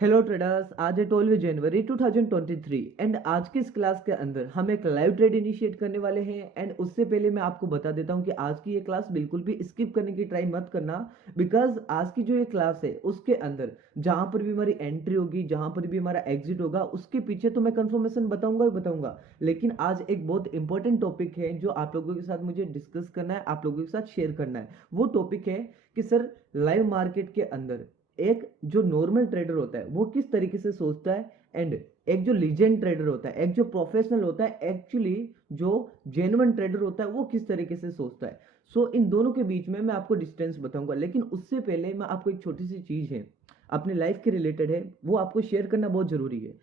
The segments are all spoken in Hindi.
हेलो ट्रेडर्स, आज है 12 जनवरी 2023 एंड आज की इस क्लास के अंदर हम एक लाइव ट्रेड इनिशिएट करने वाले हैं। एंड उससे पहले मैं आपको बता देता हूं कि आज की ये क्लास बिल्कुल भी स्किप करने की ट्राई मत करना, बिकॉज आज की जो ये क्लास है उसके अंदर जहां पर भी हमारी एंट्री होगी, जहां पर भी हमारा एग्जिट होगा, उसके पीछे तो मैं कंफर्मेशन बताऊंगा ही बताऊंगा। लेकिन आज एक बहुत इंपॉर्टेंट टॉपिक है जो आप लोगों के साथ मुझे डिस्कस करना है, आप लोगों के साथ शेयर करना है। वो टॉपिक है कि सर, लाइव मार्केट के अंदर एक जो नॉर्मल ट्रेडर होता है वो किस तरीके से सोचता है, एंड एक जो लीजेंड ट्रेडर होता है, एक जो प्रोफेशनल होता है, एक्चुअली जो जेन्युइन ट्रेडर होता है वो किस तरीके से सोचता है। सो इन दोनों के बीच में मैं आपको डिस्टेंस बताऊंगा, लेकिन उससे पहले मैं आपको एक छोटी सी चीज है अपनी लाइफ के रिलेटेड है, वो आपको शेयर करना बहुत जरूरी है।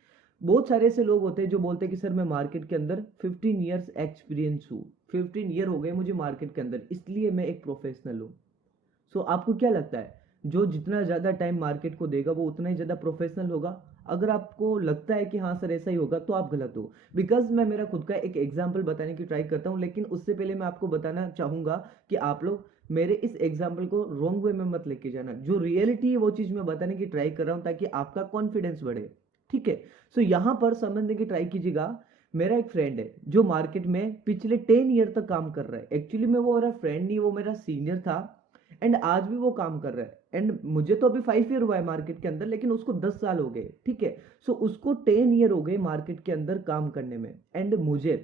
बहुत सारे ऐसे लोग होते हैं जो बोलते हैं कि सर मैं मार्केट के अंदर 15 ईयर्स एक्सपीरियंस हूँ, 15 ईयर हो गए मुझे मार्केट के अंदर, इसलिए मैं एक प्रोफेशनल हूँ। सो आपको क्या लगता है, जो जितना ज़्यादा टाइम मार्केट को देगा वो उतना ही ज़्यादा प्रोफेशनल होगा? अगर आपको लगता है कि हाँ सर ऐसा ही होगा तो आप गलत हो। बिकॉज मैं मेरा खुद का एक एग्जाम्पल बताने की ट्राई करता हूँ, लेकिन उससे पहले मैं आपको बताना चाहूँगा कि आप लोग मेरे इस एग्जाम्पल को रॉन्ग वे में मत लेके जाना। जो रियलिटी है वो चीज़ मैं बताने की ट्राई कर रहा हूँ ताकि आपका कॉन्फिडेंस बढ़े। ठीक है। सो यहाँ पर समझने की ट्राई कीजिएगा। मेरा एक फ्रेंड है जो मार्केट में पिछले 10 ईयर तक काम कर रहा है। एक्चुअली में वो मेरा फ्रेंड नहीं, वो मेरा सीनियर था, एंड आज भी वो काम कर रहा है। एंड मुझे तो अभी 5 ईयर हुआ है मार्केट के अंदर, लेकिन उसको 10 साल हो गए। ठीक है। सो उसको 10 ईयर हो गए मार्केट के अंदर काम करने में, एंड मुझे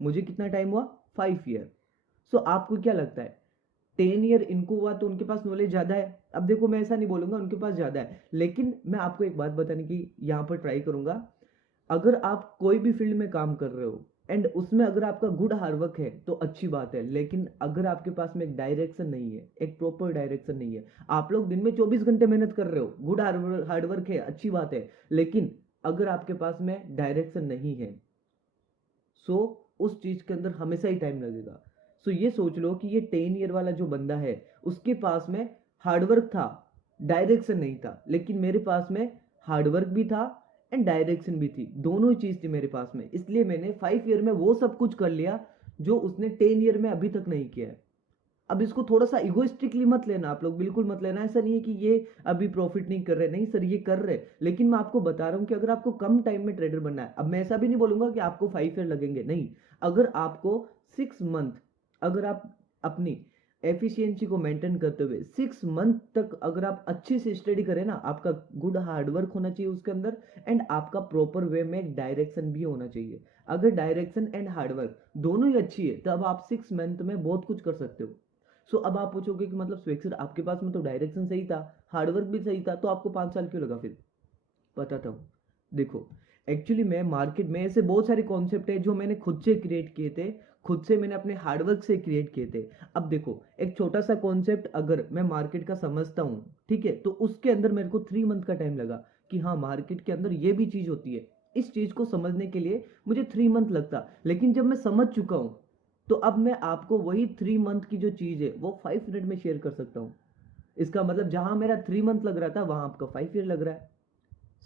मुझे कितना टाइम हुआ? 5 ईयर। सो आपको क्या लगता है, 10 ईयर इनको हुआ तो उनके पास नॉलेज ज्यादा है? अब देखो, मैं ऐसा नहीं बोलूंगा उनके पास ज्यादा है, लेकिन मैं आपको एक बात बताने की यहाँ पर ट्राई करूंगा। अगर आप कोई भी फील्ड में काम कर रहे हो एंड उसमें अगर आपका गुड हार्डवर्क है तो अच्छी बात है, लेकिन अगर आपके पास में एक डायरेक्शन नहीं है, एक प्रॉपर डायरेक्शन नहीं है, आप लोग दिन में 24 घंटे मेहनत कर रहे हो, गुड हार्डवर्क है, अच्छी बात है, लेकिन अगर आपके पास में डायरेक्शन नहीं है, सो उस चीज के अंदर हमेशा ही टाइम लगेगा। सो ये सोच लो कि ये 10 ईयर वाला जो बंदा है उसके पास में हार्डवर्क था, डायरेक्शन नहीं था, लेकिन मेरे पास में हार्डवर्क भी था एंड डायरेक्शन भी थी, दोनों ही चीज थी मेरे पास में, इसलिए मैंने 5 ईयर में वो सब कुछ कर लिया जो उसने 10 ईयर में अभी तक नहीं किया है। अब इसको थोड़ा सा इगोइस्टिकली मत लेना, आप लोग बिल्कुल मत लेना। ऐसा नहीं है कि ये अभी प्रॉफिट नहीं कर रहे, नहीं सर ये कर रहे, लेकिन मैं आपको बता रहा हूं कि अगर आपको कम टाइम में ट्रेडर बनना है, अब मैं ऐसा भी नहीं बोलूंगा कि आपको 5 ईयर लगेंगे, नहीं। अगर आपको 6 मंथ, अगर आप अपनी एफिशिएंसी को मेंटेन करते हुए 6 मंथ तक अगर आप अच्छे से स्टडी करें ना, आपका गुड हार्डवर्क होना चाहिए उसके अंदर, एंड आपका प्रॉपर वे में एक डायरेक्शन भी होना चाहिए। अगर डायरेक्शन एंड हार्डवर्क दोनों ही अच्छी है तब आप 6 मंथ में बहुत कुछ कर सकते हो। सो अब आप पूछोगे कि मतलब स्वेक्सर आपके पास में तो डायरेक्शन सही था, हार्डवर्क भी सही था, तो आपको 5 साल क्यों लगा फिर? बताता हूँ। देखो, एक्चुअली में मार्केट में ऐसे बहुत सारे कॉन्सेप्ट है जो मैंने खुद से क्रिएट किए थे, खुद से मैंने अपने हार्डवर्क से क्रिएट किए थे। अब देखो, एक छोटा सा कॉन्सेप्ट अगर मैं मार्केट का समझता हूँ, ठीक है, तो उसके अंदर मेरे को 3 मंथ का टाइम लगा कि हाँ मार्केट के अंदर ये भी चीज होती है। इस चीज को समझने के लिए मुझे 3 मंथ लगता, लेकिन जब मैं समझ चुका हूँ तो अब मैं आपको वही 3 मंथ की जो चीज है वो 5 मिनट में शेयर कर सकता हूँ। इसका मतलब जहां मेरा 3 मंथ लग रहा था वहां आपका 5 ईयर लग रहा है।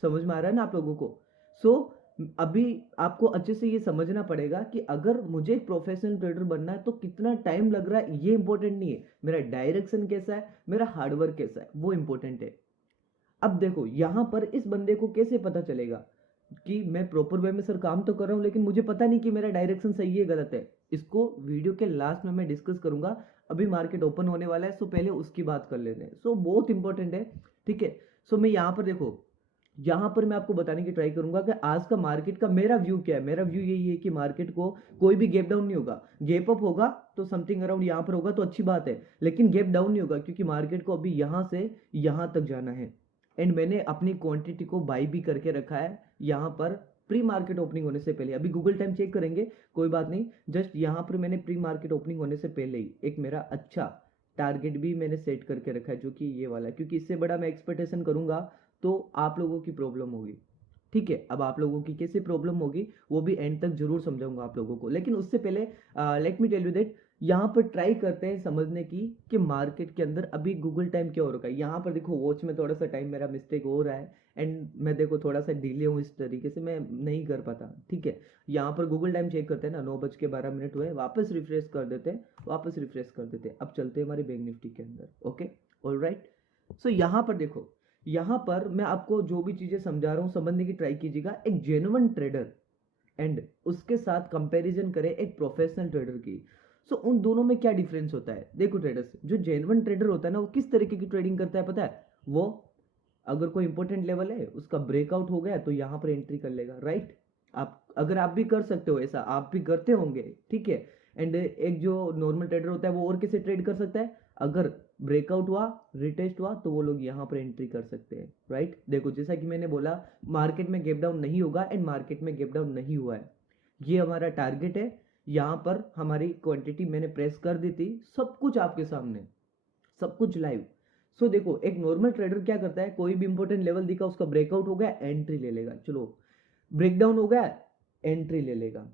समझ में आ रहा है ना आप लोगों को? सो अभी आपको अच्छे से ये समझना पड़ेगा कि अगर मुझे एक प्रोफेशनल ट्रेडर बनना है तो कितना टाइम लग रहा है ये इंपॉर्टेंट नहीं है, मेरा डायरेक्शन कैसा है, मेरा हार्डवर्क कैसा है, वो इंपॉर्टेंट है। अब देखो यहां पर इस बंदे को कैसे पता चलेगा कि मैं प्रॉपर वे में सर काम तो कर रहा हूं लेकिन मुझे पता नहीं कि मेरा डायरेक्शन सही है गलत है? इसको वीडियो के लास्ट में मैं डिस्कस करूंगा। अभी मार्केट ओपन होने वाला है, सो पहले उसकी बात कर लेते हैं। सो बहुत इंपॉर्टेंट है। ठीक है। सो मैं यहाँ पर देखो, यहाँ पर मैं आपको बताने की ट्राई करूंगा कि आज का मार्केट का मेरा व्यू क्या है। मेरा व्यू यही है कि मार्केट को कोई भी गैप डाउन नहीं होगा, गैप अप होगा तो समथिंग अराउंड यहाँ पर होगा तो अच्छी बात है, लेकिन गैप डाउन नहीं होगा क्योंकि मार्केट को अभी यहाँ से यहाँ तक जाना है। एंड मैंने अपनी क्वांटिटी को बाई भी करके रखा है यहाँ पर प्री मार्केट ओपनिंग होने से पहले। अभी गूगल टाइम चेक करेंगे, कोई बात नहीं, जस्ट यहाँ पर मैंने प्री मार्केट ओपनिंग होने से पहले ही एक मेरा अच्छा टारगेट भी मैंने सेट करके रखा है, जो कि ये वाला है, क्योंकि इससे बड़ा मैं एक्सपेक्टेशन करूंगा तो आप लोगों की प्रॉब्लम होगी। ठीक है। अब आप लोगों की कैसे प्रॉब्लम होगी वो भी एंड तक जरूर समझाऊंगा आप लोगों को, लेकिन उससे पहले let me tell you that यहाँ पर ट्राई करते हैं समझने की कि मार्केट के अंदर अभी गूगल टाइम क्या हो रखा है। यहाँ पर देखो वॉच में थोड़ा सा टाइम मेरा मिस्टेक हो रहा है, एंड मैं देखो थोड़ा सा डिले हूँ, इस तरीके से मैं नहीं कर पाता। ठीक है। यहाँ पर गूगल टाइम चेक करते हैं ना, 9:12 हुए, वापस रिफ्रेश कर देते हैं, वापस रिफ्रेश कर देते हैं। अब चलते हैं हमारे बैंक निफ्टी के अंदर। Okay, all right. सो यहाँ पर देखो, यहाँ पर मैं आपको जो भी चीजें समझा रहा हूँ समझने की ट्राई कीजिएगा। एक जेन्युइन ट्रेडर एंड उसके साथ कंपैरिजन करें एक प्रोफेशनल ट्रेडर की। सो उन दोनों में क्या डिफरेंस होता है? देखो ट्रेडर्स, जो जेन्युइन ट्रेडर होता है ना, वो किस तरीके की ट्रेडिंग करता है पता है? वो अगर कोई इंपॉर्टेंट लेवल है उसका ब्रेकआउट हो गया तो यहाँ पर एंट्री कर लेगा, राइट? आप अगर आप भी कर सकते हो ऐसा, आप भी करते होंगे, ठीक है। एंड एक जो नॉर्मल ट्रेडर होता है वो और कैसे ट्रेड कर सकता है? अगर ब्रेकआउट हुआ, रिटेस्ट हुआ, तो वो लोग यहाँ पर एंट्री कर सकते हैं, राइट? देखो जैसा कि मैंने बोला, मार्केट में गैप डाउन नहीं होगा एंड मार्केट में गैप डाउन नहीं हुआ है, ये हमारा टारगेट है। यहाँ पर हमारी क्वांटिटी मैंने प्रेस कर दी थी, सब कुछ आपके सामने, सब कुछ लाइव। सो देखो एक नॉर्मल ट्रेडर क्या करता है, कोई भी इंपॉर्टेंट लेवल दिखा, उसका ब्रेकआउट हो गया, एंट्री ले लेगा, चलो। ब्रेकडाउन हो गया, एंट्री ले लेगा।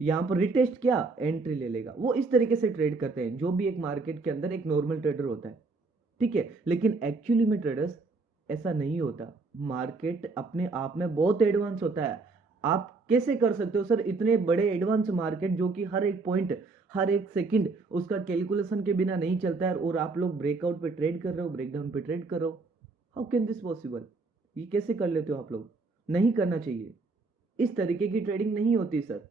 यहाँ पर रिटेस्ट किया, एंट्री ले लेगा। वो इस तरीके से ट्रेड करते हैं जो भी एक मार्केट के अंदर एक नॉर्मल ट्रेडर होता है, ठीक है। लेकिन एक्चुअली में ट्रेडर्स ऐसा नहीं होता। मार्केट अपने आप में बहुत एडवांस होता है। आप कैसे कर सकते हो सर इतने बड़े एडवांस मार्केट, जो कि हर एक पॉइंट, हर एक सेकंड उसका कैलकुलेशन के बिना नहीं चलता है, और आप लोग ब्रेकआउट पे ट्रेड कर रहे हो, ब्रेकडाउन पे ट्रेड कर रहे हो? How can this possible? ये कैसे कर लेते हो आप लोग? नहीं करना चाहिए, इस तरीके की ट्रेडिंग नहीं होती सर।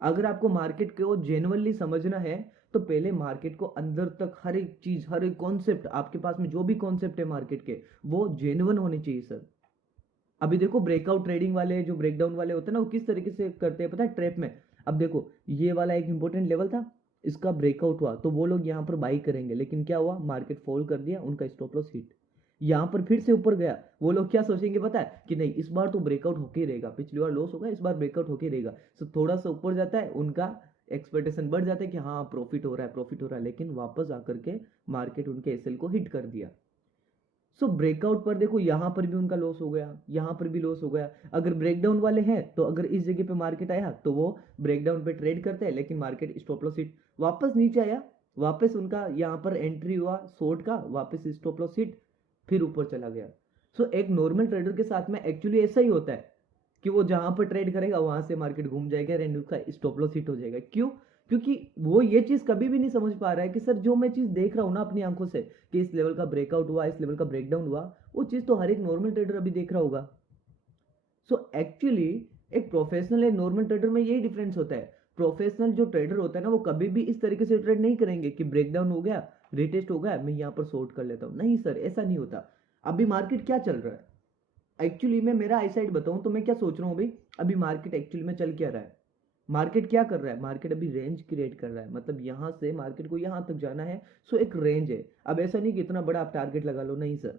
अगर आपको मार्केट को जेन्युइनली समझना है तो पहले मार्केट को अंदर तक हर एक चीज, हर एक कॉन्सेप्ट, आपके पास में जो भी कॉन्सेप्ट है मार्केट के, वो जेन्युइन होने चाहिए सर। अभी देखो ब्रेकआउट ट्रेडिंग वाले, जो ब्रेकडाउन वाले होते हैं ना, वो किस तरीके से करते हैं पता है? ट्रैप में। अब देखो ये वाला एक इंपॉर्टेंट लेवल था, इसका ब्रेकआउट हुआ तो वो लोग यहाँ पर बाई करेंगे, लेकिन क्या हुआ, मार्केट फॉल कर दिया, उनका स्टॉप लॉस हिट। यहाँ पर फिर से ऊपर गया, वो लोग क्या सोचेंगे पता है? कि नहीं इस बार तो ब्रेकआउट होके ही रहेगा, पिछली बार लॉस होगा, इस बार ब्रेकआउट होके ही रहेगा। तो थोड़ा सा ऊपर जाता है, उनका एक्सपेक्टेशन बढ़ जाता है कि हाँ प्रॉफिट हो रहा है, प्रॉफिट हो रहा है, लेकिन वापस आकर के मार्केट उनके एसएल को हिट कर दिया। सो ब्रेकआउट पर देखो यहाँ पर भी उनका लॉस हो गया, यहाँ पर भी लॉस हो गया। अगर ब्रेकडाउन वाले हैं तो अगर इस जगह पे मार्केट आया तो वो ब्रेकडाउन पे ट्रेड करते हैं, लेकिन मार्केट स्टॉप लॉस हिट, वापस नीचे आया, वापस उनका यहाँ पर एंट्री हुआ शॉर्ट का, वापस स्टॉप लॉस हिट, फिर ऊपर चला गया। सो एक नॉर्मल ट्रेडर के साथ में एक्चुअली ऐसा ही होता है कि वो जहां पर ट्रेड करेगा वहां से मार्केट घूम जाएगा एंड उसका स्टॉप लॉस हिट हो जाएगा। क्यों? क्योंकि वो ये चीज कभी भी नहीं समझ पा रहा है कि सर जो मैं चीज देख रहा हूं ना अपनी आंखों से, कि इस लेवल का ब्रेकआउट हुआ, इस लेवल का ब्रेकडाउन हुआ, वो चीज तो हर एक नॉर्मल ट्रेडर अभी देख रहा होगा। सो एक्चुअली एक प्रोफेशनल एंड नॉर्मल ट्रेडर में यही डिफरेंस होता है। प्रोफेशनल जो ट्रेडर होता है ना, वो कभी भी इस तरीके से ट्रेड नहीं करेंगे कि ब्रेकडाउन हो गया, रिटेस्ट हो गया, मैं यहाँ पर शॉर्ट कर लेता हूँ। नहीं सर, ऐसा नहीं होता। अभी मार्केट क्या चल रहा है एक्चुअली में, मेरा आई साइड बताऊं तो मैं क्या सोच रहा हूँ अभी? अभी मार्केट एक्चुअली में चल क्या रहा है? मार्केट क्या कर रहा है? मार्केट अभी रेंज क्रिएट कर रहा है, मतलब यहां से मार्केट को यहां तक जाना है। सो एक रेंज है। अब ऐसा नहीं कि इतना बड़ा आप टारगेट लगा लो, नहीं सर।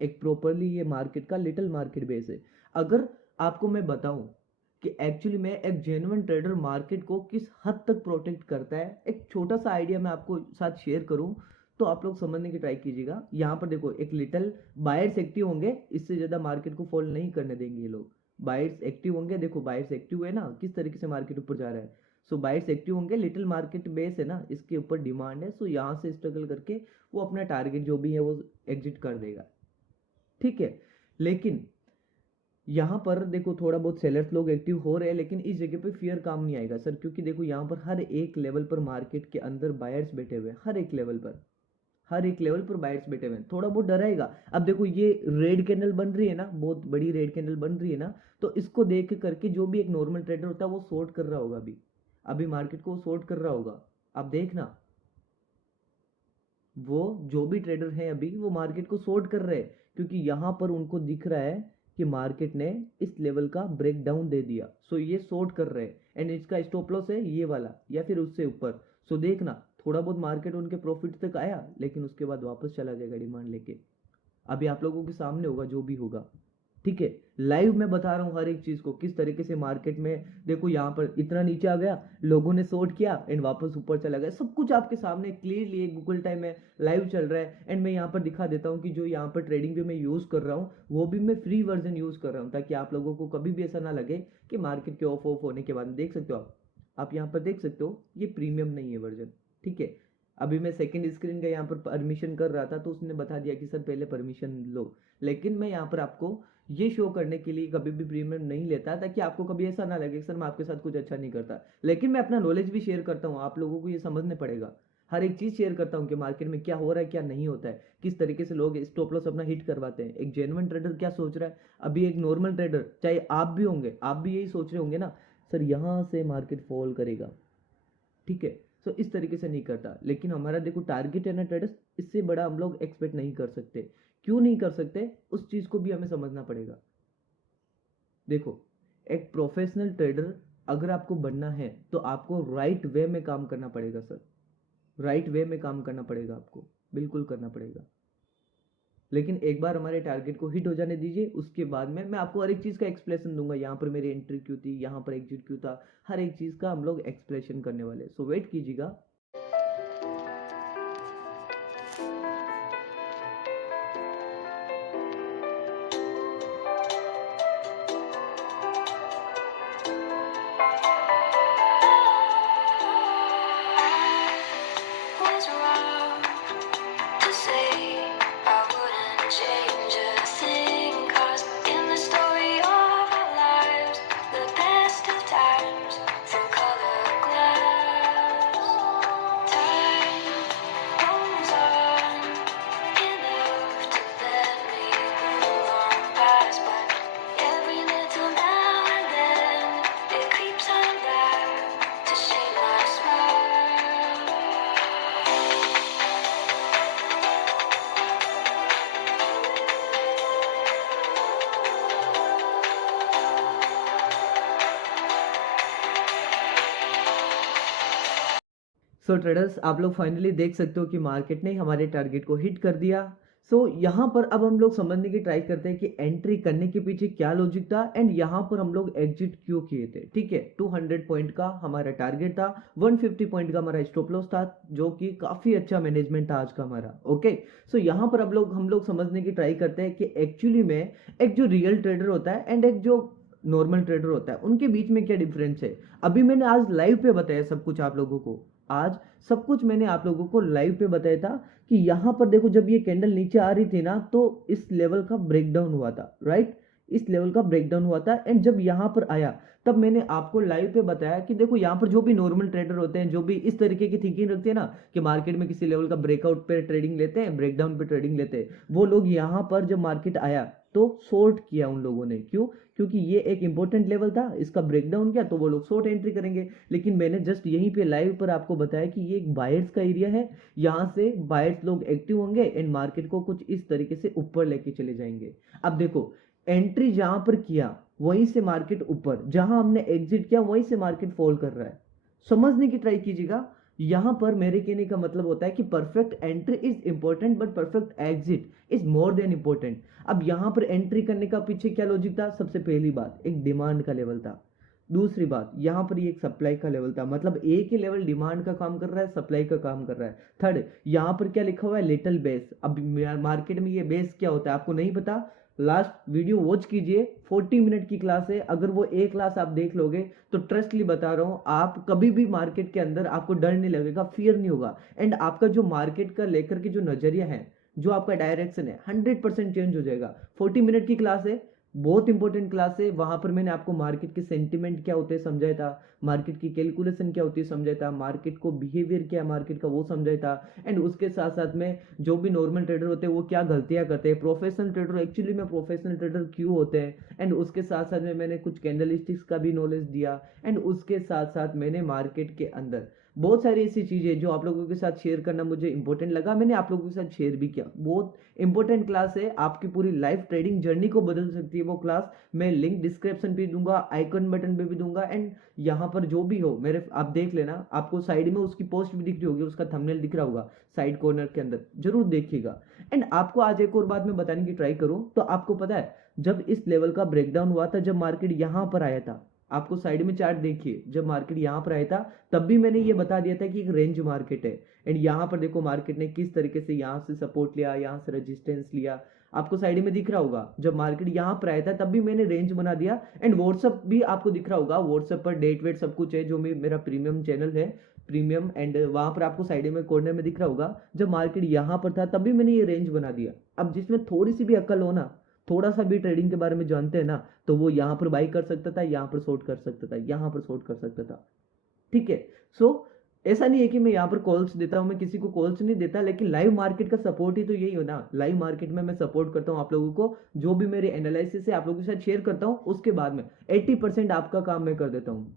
एक प्रॉपरली ये मार्केट का लिटिल मार्केट बेस है। अगर आपको मैं बताऊं कि एक्चुअली में एक जेन्युइन ट्रेडर मार्केट को किस हद तक प्रोटेक्ट करता है, एक छोटा सा आइडिया मैं आपको साथ शेयर करूं तो आप लोग समझने की ट्राई कीजिएगा। यहाँ पर देखो एक लिटिल बायर्स एक्टिव होंगे, इससे ज्यादा मार्केट को फॉल नहीं करने देंगे ये लोग। बायर्स एक्टिव होंगे, देखो बायर्स एक्टिव है ना, किस तरीके से मार्केट ऊपर जा रहा है। सो बायर्स एक्टिव होंगे, लिटिल मार्केट बेस है ना, इसके ऊपर डिमांड है। सो यहाँ से स्ट्रगल करके वो अपना टारगेट जो भी है वो एग्जिट कर देगा, ठीक है। लेकिन यहाँ पर देखो थोड़ा बहुत सेलर्स लोग एक्टिव हो रहे हैं, लेकिन इस जगह पे फियर काम नहीं आएगा सर, क्योंकि देखो यहाँ पर हर एक लेवल पर मार्केट के अंदर बायर्स बैठे हुए हैं, हर एक लेवल पर, हर एक लेवल पर बायर्स बैठे हुए हैं। थोड़ा बहुत डर आएगा। अब देखो ये रेड कैंडल बन रही है ना, बहुत बड़ी रेड कैंडल बन रही है ना, तो इसको देख करके जो भी एक नॉर्मल ट्रेडर होता है वो शॉर्ट कर रहा होगा। अभी अभी मार्केट को शॉर्ट कर रहा होगा। अब देखना, वो जो भी ट्रेडर हैं अभी वो मार्केट को शॉर्ट कर रहे हैं, क्योंकि यहां पर उनको दिख रहा है कि मार्केट ने इस लेवल का ब्रेक डाउन दे दिया। सो ये शॉर्ट कर रहे हैं एंड इसका स्टॉप लॉस है ये वाला या फिर उससे ऊपर। सो देखना थोड़ा बहुत मार्केट उनके प्रॉफिट तक आया, लेकिन उसके बाद वापस चला जाएगा डिमांड लेके। अभी आप लोगों के सामने होगा जो भी होगा, ठीक है। लाइव मैं बता रहा हूँ हर एक चीज को, किस तरीके से मार्केट में देखो यहाँ पर इतना नीचे आ गया, लोगों ने शॉर्ट किया एंड वापस ऊपर चला गया, सब कुछ आपके सामने क्लियरली गूगल टाइम में लाइव चल रहा है। एंड मैं यहाँ पर दिखा देता हूँ कि जो यहाँ पर ट्रेडिंग भी मैं यूज कर रहा हूँ वो भी मैं फ्री वर्जन यूज कर रहा हूँ, ताकि आप लोगों को कभी भी ऐसा ना लगे कि मार्केट के ऑफ ऑफ होने के बाद देख सकते हो आप यहाँ पर देख सकते हो ये प्रीमियम नहीं है वर्जन, ठीक है। अभी मैं सेकंड स्क्रीन का यहाँ पर परमिशन कर रहा था तो उसने बता दिया कि सर पहले परमिशन लो, लेकिन मैं यहाँ पर आपको ये शो करने के लिए कभी भी प्रीमियम नहीं लेता, ताकि आपको कभी ऐसा ना लगे सर मैं आपके साथ कुछ अच्छा नहीं करता। लेकिन मैं अपना नॉलेज भी शेयर करता हूँ, आप लोगों को ये समझने पड़ेगा। हर एक चीज़ शेयर करता हूँ कि मार्केट में क्या हो रहा है, क्या नहीं होता है, किस तरीके से लोग स्टॉप लॉस अपना हिट करवाते हैं, एक जेन्युइन ट्रेडर क्या सोच रहा है। अभी एक नॉर्मल ट्रेडर, चाहे आप भी होंगे, आप भी यही सोच रहे होंगे ना, सर यहाँ से मार्केट फॉल करेगा, ठीक है। सो इस तरीके से नहीं करता, लेकिन हमारा देखो टारगेट है ना ट्रेडर्स, इससे बड़ा हम लोग एक्सपेक्ट नहीं कर सकते। क्यों नहीं कर सकते, उस चीज़ को भी हमें समझना पड़ेगा। देखो, एक प्रोफेशनल ट्रेडर अगर आपको बनना है तो आपको राइट वे में काम करना पड़ेगा सर, राइट वे में काम करना पड़ेगा, आपको बिल्कुल करना पड़ेगा। लेकिन एक बार हमारे टारगेट को हिट हो जाने दीजिए, उसके बाद में मैं आपको हर एक चीज़ का एक्सप्लेनेशन दूंगा, यहाँ पर मेरी एंट्री क्यों थी, यहाँ पर एग्जिट क्यों था, हर एक चीज़ का हम लोग एक्सप्लेनेशन करने वाले, सो वेट कीजिएगा। Was wrong to say I wouldn't change a thing, 'cause in the story of our lives, the best of times through colored glass. Time goes on enough to let me move on past, but every little now and then it creeps on back to shade my smile. So traders, आप लोग फाइनली देख सकते हो कि मार्केट ने हमारे टारगेट को हिट कर दिया। सो यहाँ पर अब हम लोग समझने की ट्राई करते हैं कि एंट्री करने के पीछे क्या लॉजिक था एंड यहाँ पर हम लोग एग्जिट क्यों किए थे। ठीक है, 200 पॉइंट का हमारा टारगेट था, 150 पॉइंट का हमारा स्टॉप लॉस था, जो कि काफी अच्छा मैनेजमेंट था आज का हमारा। ओके, सो यहाँ पर अब हम लोग समझने की ट्राई करते हैं कि एक्चुअली में एक जो रियल ट्रेडर होता है एंड एक जो नॉर्मल ट्रेडर होता है, उनके बीच में क्या डिफरेंस है। अभी मैंने आज लाइव पे बताया सब कुछ आप लोगों को, आज सब कुछ मैंने आप लोगों को लाइव पे बताया था कि यहाँ पर देखो, जब ये कैंडल नीचे आ रही थी ना, तो इस लेवल का ब्रेकडाउन हुआ था, राइट, इस लेवल का ब्रेकडाउन हुआ था। एंड जब यहाँ पर आया तब मैंने आपको लाइव पे बताया कि देखो, यहाँ पर जो भी नॉर्मल ट्रेडर होते हैं, जो भी इस तरीके की थिंकिंग रखते हैं ना कि मार्केट में किसी लेवल का ब्रेकआउट पे ट्रेडिंग लेते हैं, ब्रेकडाउन पे ट्रेडिंग लेते हैं, वो लोग यहाँ पर जब मार्केट आया तो शॉर्ट किया उन लोगों ने। क्यों? क्योंकि ये एक इंपॉर्टेंट लेवल था, इसका ब्रेकडाउन किया तो वो लोग शॉर्ट एंट्री करेंगे। लेकिन मैंने जस्ट यहीं पे लाइव पर आपको बताया कि ये एक बायर्स का एरिया है, यहाँ से बायर्स लोग एक्टिव होंगे एंड मार्केट को कुछ इस तरीके से ऊपर लेके चले जाएंगे। अब देखो, एंट्री जहां पर किया वहीं से मार्केट ऊपर, जहां हमने एग्जिट किया वहीं से मार्केट फॉल कर रहा है। समझने की ट्राई कीजिएगा। यहां पर मेरे कहने का मतलब होता है कि perfect entry is important but perfect exit is more than important. अब यहां पर एंट्री करने का पीछे क्या लॉजिक था? सबसे पहली बात, एक डिमांड का लेवल था। दूसरी बात, यहां पर ये एक सप्लाई का लेवल था, मतलब एक ही लेवल डिमांड का काम कर रहा है, सप्लाई का काम कर रहा है। थर्ड, यहां पर क्या लिखा हुआ है? Little base. अब मार्केट में ये बेस क्या होता है आपको नहीं पता? लास्ट वीडियो वॉच कीजिए, 40 मिनट की क्लास है, अगर वो एक क्लास आप देख लोगे तो ट्रस्टली बता रहा हूं, आप कभी भी मार्केट के अंदर आपको डर नहीं लगेगा, फियर नहीं होगा, एंड आपका जो मार्केट का लेकर के जो नजरिया है, जो आपका डायरेक्शन है, 100% चेंज हो जाएगा। 40 मिनट की क्लास है, बहुत इंपॉर्टेंट क्लास है। वहां पर मैंने आपको मार्केट के सेंटिमेंट क्या होते हैं समझाया था, मार्केट की कैलकुलेशन क्या होती है समझाया था, मार्केट को बिहेवियर क्या है मार्केट का वो समझाया था, एंड उसके साथ साथ में जो भी नॉर्मल ट्रेडर होते हैं वो क्या गलतियां करते हैं, प्रोफेशनल ट्रेडर एक्चुअली में प्रोफेशनल ट्रेडर क्यों होते हैं, एंड उसके साथ साथ में मैंने कुछ कैंडलस्टिक्स का भी नॉलेज दिया, एंड उसके साथ साथ मैंने मार्केट के अंदर बहुत सारी ऐसी चीजें जो आप लोगों के साथ शेयर करना मुझे इंपॉर्टेंट लगा, मैंने आप लोगों के साथ शेयर भी किया। बहुत इंपॉर्टेंट क्लास है, आपकी पूरी लाइफ ट्रेडिंग जर्नी को बदल सकती है वो क्लास। मैं लिंक डिस्क्रिप्शन पे दूंगा, आइकन बटन पे भी दूंगा, एंड यहाँ पर जो भी हो मेरे, आप देख लेना, आपको साइड में उसकी पोस्ट भी दिख रही होगी, उसका थंबनेल दिख रहा होगा साइड कॉर्नर के अंदर, जरूर देखिएगा। एंड आपको आज एक और बात मैं बताने की ट्राई करूं तो आपको पता है, जब इस लेवल का ब्रेकडाउन हुआ था, जब मार्केट यहां पर आया था, आपको साइड में चार्ट देखिए, जब मार्केट यहां पर आया था तब भी मैंने ये बता दिया था कि एक रेंज मार्केट है। एंड यहाँ पर देखो मार्केट ने किस तरीके से यहाँ से सपोर्ट लिया, यहाँ से रेजिस्टेंस लिया, आपको साइड में दिख रहा होगा। जब मार्केट यहाँ पर आया था तब भी मैंने रेंज बना दिया, एंड व्हाट्सअप भी आपको दिख रहा होगा, व्हाट्सअप पर डेट वेट सब कुछ है, जो मेरा प्रीमियम चैनल है, प्रीमियम, एंड वहां पर आपको साइड में कॉर्नर में दिख रहा होगा, जब मार्केट यहाँ पर था तब भी मैंने ये रेंज बना दिया। अब जिसमें थोड़ी सी भी अकल हो ना, थोड़ा सा भी ट्रेडिंग के बारे में जानते हैं ना, तो वो यहाँ पर बाई कर सकता था, यहाँ पर शॉर्ट कर सकता था, यहाँ पर शॉर्ट कर सकता था। ठीक है, सो ऐसा नहीं है कि मैं यहाँ पर कॉल्स देता हूँ, मैं किसी को कॉल्स नहीं देता, लेकिन लाइव मार्केट का सपोर्ट ही तो यही हो ना। लाइव मार्केट में मैं सपोर्ट करता हूँ आप लोगों को, जो भी मेरे एनालिसिस है आप लोगों के साथ शेयर करता हूँ, उसके बाद में 80% आपका काम मैं कर देता हूँ।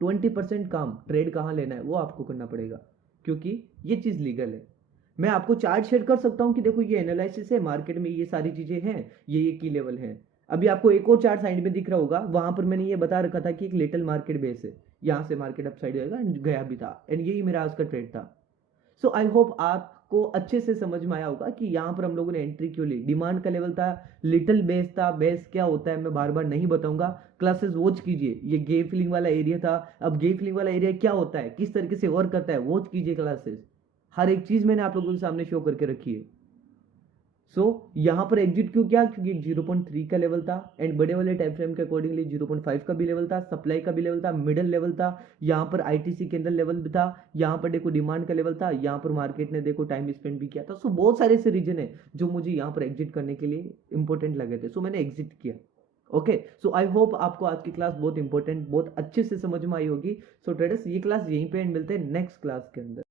20% काम ट्रेड कहाँ लेना है वो आपको करना पड़ेगा, क्योंकि ये चीज़ लीगल है। मैं आपको चार्ट शेयर कर सकता हूँ कि देखो ये एनालिसिस है, मार्केट में ये सारी चीज़ें हैं, ये की लेवल है। अभी आपको एक और चार्ट साइड में दिख रहा होगा, वहां पर मैंने ये बता रखा था कि एक लिटिल मार्केट बेस है, यहाँ से मार्केट अप साइड जाएगा एंड गया भी था, एंड यही मेरा आज का ट्रेड था। सो आई होप आपको अच्छे से समझ में आया होगा कि यहाँ पर हम लोगों ने एंट्री क्यों ली। डिमांड का लेवल था, लिटिल बेस था। बेस क्या होता है मैं बार बार नहीं बताऊंगा, क्लासेस वॉच कीजिए। ये गे फिलिंग वाला एरिया था, अब गे फिलिंग वाला एरिया क्या होता है, किस तरीके से वर्क करता है, वॉच कीजिए क्लासेस। हर एक चीज मैंने आप लोगों के सामने शो करके रखी है। सो यहाँ पर एग्जिट क्यों किया, क्योंकि 0.3 का लेवल था, एंड बड़े वाले टाइम फ्रेम के अकॉर्डिंगली 0.5 का भी लेवल था, सप्लाई का भी लेवल था, मिडल लेवल था, यहाँ पर आईटीसी के अंदर लेवल भी था, यहाँ पर देखो डिमांड का लेवल था, यहाँ पर मार्केट ने देखो टाइम स्पेंड भी किया था। सो बहुत सारे ऐसे रीजन है जो मुझे यहाँ पर एग्जिट करने के लिए इंपॉर्टेंट लगे थे, सो मैंने एग्जिट किया। ओके, सो आई होप आपको आज की क्लास बहुत इंपॉर्टेंट, बहुत अच्छे से समझ में आई होगी। सो ट्रेडर्स, ये क्लास यहीं पे एंड मिलते हैं नेक्स्ट क्लास के अंदर।